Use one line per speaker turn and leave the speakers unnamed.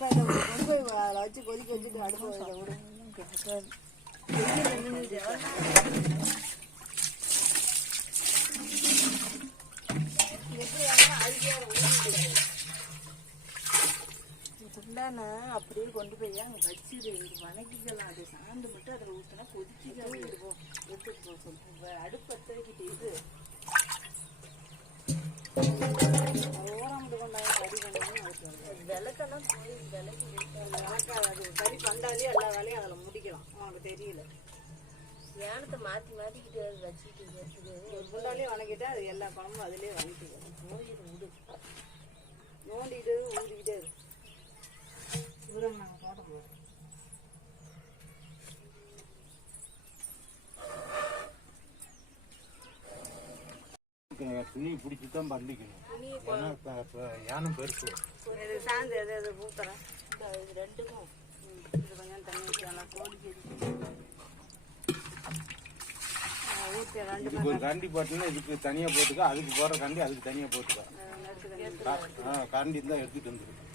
வச்சு கொதிக்க வச்சுட்டு அடுப்பு இதை விடு வெயில் நின்னுச்சு. எப்படி ஆகும்னா அழுகியா குண்டான அப்படியே கொண்டு போய் அங்கே வச்சிரு வணக்கிக்கலாம் அது சாந்து மட்டும் அதில் ஊற்றினா கொதிச்சுக்காது இருக்கும் எடுத்துட்டு போக சொல்லு அடுப்பு பற்ற இது விளக்கெல்லாம் போய் விளக்கி விளக்காது கறி பண்டாலே எல்லா வேலையும் அதில் முடிக்கலாம். உனக்கு தெரியல.
ஞானத்தை மாற்றி மாற்றிக்கிட்டு வச்சுக்கிட்டு இருக்குது.
ஒரு குண்டாலே வணக்கிட்டு அது எல்லா பணமும் அதிலே வணக்கிடும் நோண்டிட்டு விடு. நோண்டிட்டு ஊறிக்கிட்டே இரு. இவரம் நாங்கள் போட போகிறோம்
துணி பிடிச்சி தான் பள்ளிக்கணும் ஏன்னா இப்ப- யானை பெருசு.
இது சாந்து எது எது ஊற்றுறேன் இது ரெண்டுக்கும். ம், இது கொஞ்சம் தண்ணி ஊற்றி நல்லா கோழி ஊற்றி ரெண்டு
இதுக்கு ஒரு கரண்டி போட்டீங்கன்னா இதுக்கு தனியா போட்டுக்க. அதுக்கு போடுற கரண்டி அதுக்கு தனியா போட்டுக்க. ஆ கரண்டி தான் எடுத்துட்டு வந்துருக்கு